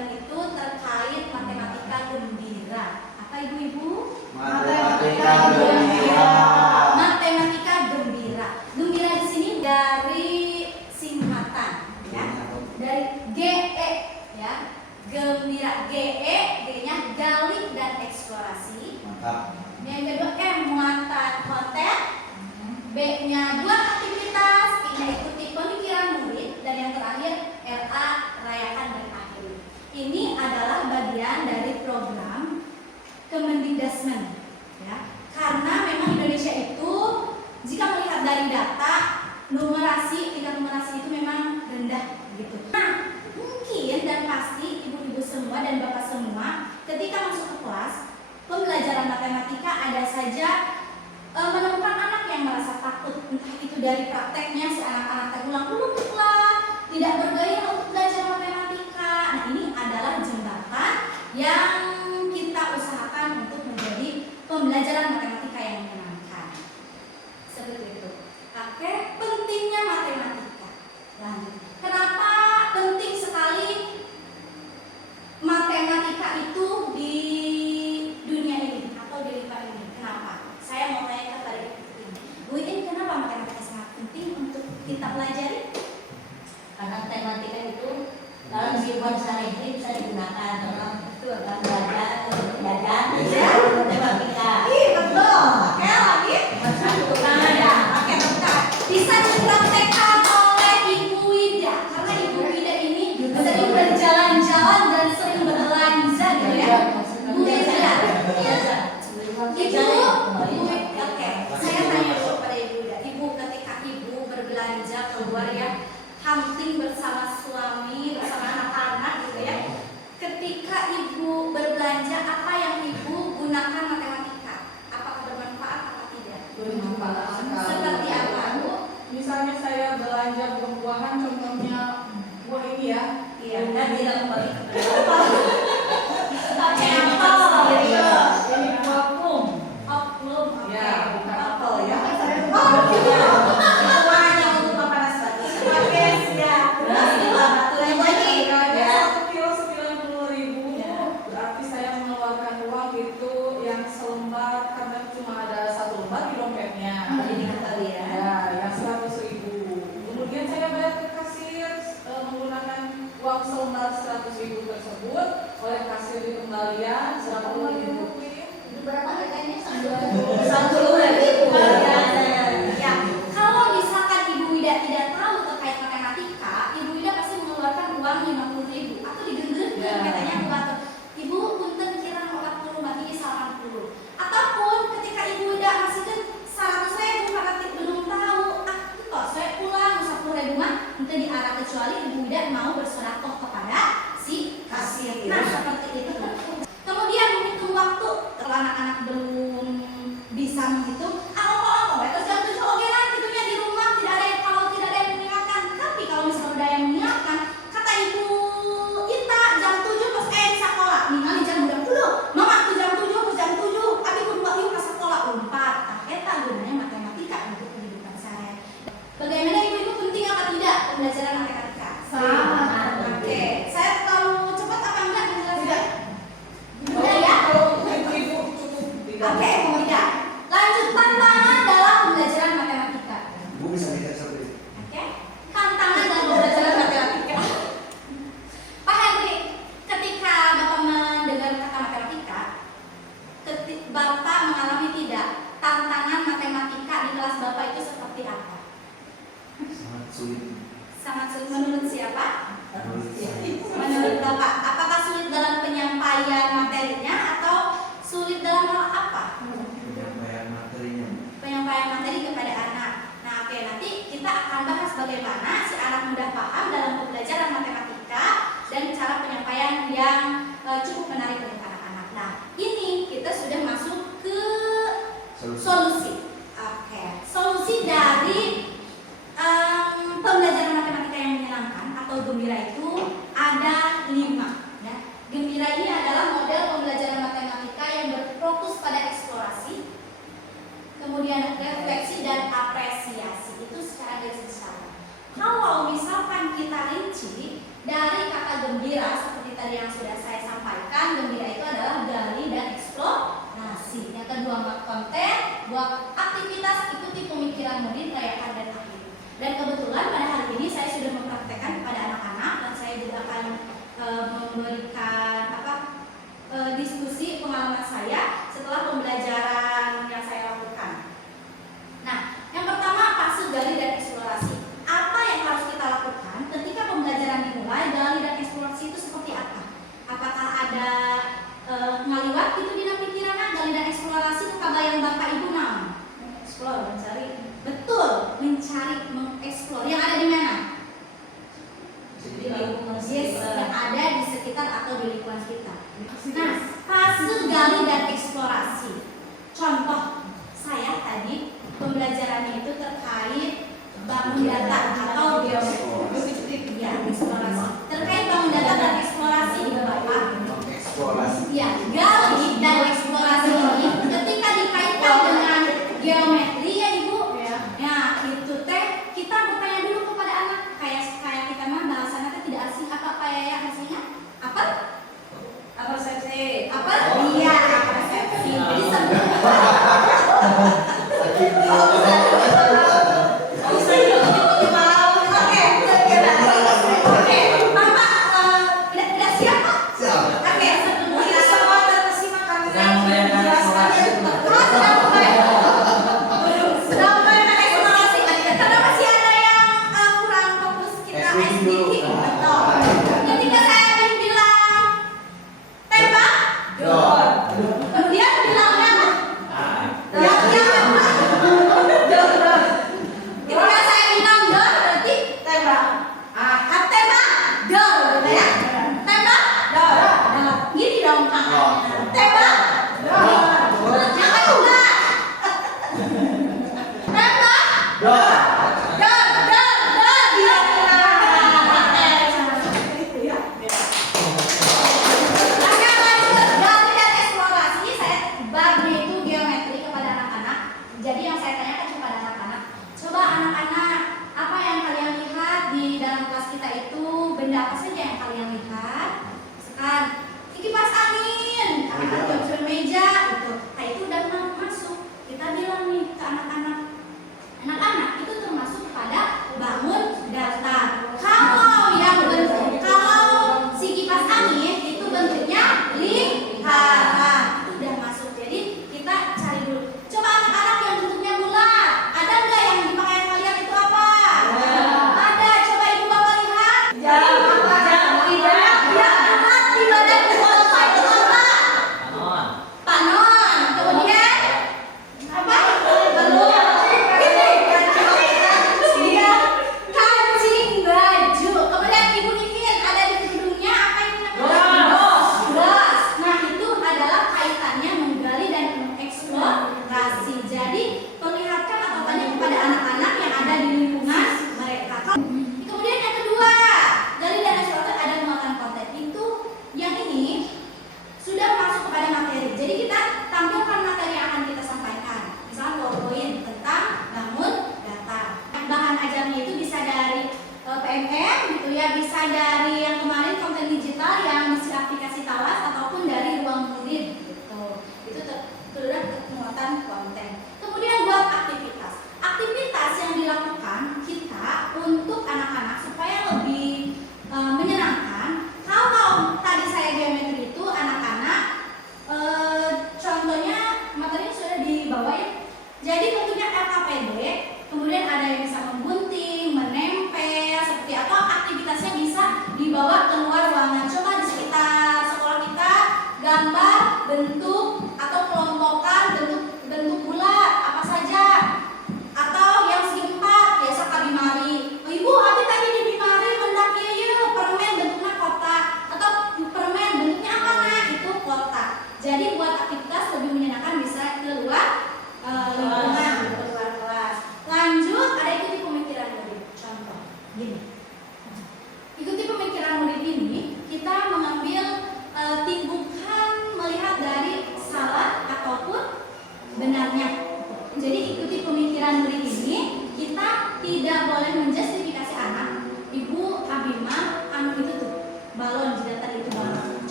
pelajaran itu terkait matematika gembira. Apa ibu-ibu? Matematika gembira. Matematika gembira. Gembira di sini dari singkatan, ya. Dari GE, ya. Gembira. GE, G-nya gali dan eksplorasi. Mantap. Yang kedua M, muatan konten. B-nya buat aktivitas. I-nya ikuti pemikiran murid. Dan yang terakhir RA, rayakan dan akhiri. Ini adalah bagian dari program Kemendikbudrismen, ya. Karena memang Indonesia itu jika melihat dari data numerasi, tingkat numerasi itu memang rendah gitu. Nah, mungkin dan pasti ibu-ibu semua dan bapak semua ketika masuk ke kelas pembelajaran matematika ada saja menemukan anak yang merasa takut, entah itu dari prakteknya si anak-anak terulang-ulang lah, tidak bergaya untuk belajar matematika. Nah, ini adalah jembatan yang kita usahakan untuk menjadi pembelajaran matematika yang menyenangkan. Seperti itu. Oke, pentingnya matematika. Lanjut. Kenapa penting sekali matematika itu di dunia ini atau di lingkungan ini? Kenapa? Saya mau tanya kepada ibu. Bu Iin, kenapa matematika sangat penting untuk kita pelajari? Karena matematika itu dalam kehidupan sehari-hari bisa digunakan dalam belajar matematika. Iya betul. Oke, lagi. Nah, oke, bentar. Bisa dipraktekkan oleh Ibu Wida karena Ibu Wida ini sering berjalan-jalan dan sering berbelanja gitu ya. Bu Wida. Oke, saya tanya dulu pada Ibu Wida. Ibu ketika Ibu berbelanja keluar ya, hunting bersama suami, bersama anak-anak gitu ya. Ketika Ibu berbelanja, apa yang Ibu gunakan matematika? Apakah bermanfaat atau tidak? Bermanfaat sekali. Seperti apa, Bu? Misalnya saya belanja buah-buahan, contohnya buah ini ya. Iya, dan tidak kembali ke belakang. Oke, apel. Ini buah plum. Oh, belum. Ya, bukan apel ya. Oh, warnanya untuk paparan status. Oke, siap. Aturan lagi. Harganya 1 kilo 90.000. Berarti saya mengeluarkan uang itu yang selembar karena cuma ada 1 lembar di dompetnya. Jadi diketahui ya. Ya, yang 100.000. Kemudian saya bayar ke kasir menggunakan uang selembar 100.000 tersebut. Oleh kasir di kembalian 10.000. Itu berapa harganya? 10.000. Ya, kalau misalkan Ibu Wida tidak tahu terkait matematika, Ibu Wida pasti mengeluarkan uang 50.000 atau digenggam katanya ke batu. Ibu punten kirang 40 bagi 80. Ataupun ketika Ibu Wida masih ke 100.000 karena belum tahu, kok saya pulang 10.000 mah nanti diarah kecuali Ibu Wida mau bersedekah kepada si kasir. Nah, seperti itu. Kemudian menghitung waktu kalau anak-anak belum bisa menghitung, terus jam 7 oke lah hitungnya di rumah, tidak ada yang, kalau tidak ada yang mengingatkan. Tapi kalau misalnya ada yang mengingatkan, kata Ibu Ita jam 7 pas di sekolah, ningali jam 20, mama tuh jam 7 pas jam 7, tapi kudu yuk ke sekolah 4. Nah, eta gunanya matematika untuk kehidupan saya. Bagaimana ibu-ibu, penting apa tidak pembelajaran matematika? Sangat. Oke, saya terlalu cepat apa enggak menjelaskan? Tidak. Udah ya? Kalau ibu cukup tidak. Oke, tidak. Lanjut, tantangan dalam pembelajaran matematika. Bu bisa lihat seperti itu. Oke, tantangan dalam pembelajaran matematika. Pak Henry, ketika Bapak mendengar kata matematika, Bapak mengalami tidak tantangan matematika di kelas Bapak itu seperti apa? Sangat sulit. Sangat sulit menurut siapa? Menurut saya. Menurut Bapak, apakah sulit dalam penyampaian materinya atau sulit dalam hal apa? Penyampaian materinya. Penyampaian materi kepada anak. Nah, oke, nanti kita akan bahas bagaimana si anak mudah paham dalam pembelajaran matematika dan cara penyampaian yang cukup menarik untuk anak-anak. Nah, ini kita sudah masuk ke solusi. Oke, solusi dari pembelajaran matematika yang menyenangkan atau gembira itu ada 5. Ya. Gembira ini adalah model pembelajaran matematika yang berfokus pada eksplorasi, kemudian refleksi dan apresiasi. Itu secara garis besar. Kalau misalkan kita rinci dari kata gembira seperti tadi yang gali dan eksplorasi. Contoh saya tadi pembelajarannya itu terkait bangun data atau geometri, ya, eksplorasi. Terkait bangun data dan eksplorasi juga Bapak. Eksplorasi. Ya, gali dan eksplorasi ini ketika dikaitkan dengan geometri ya Ibu. Ya, itu teh kita bertanya dulu kepada anak kayak kita mah bahasanya teh tidak asing apa ya maksudnya? Apa? Apa persepsi? Apa? Iya, persepsi. Jadi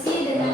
diskusi dengan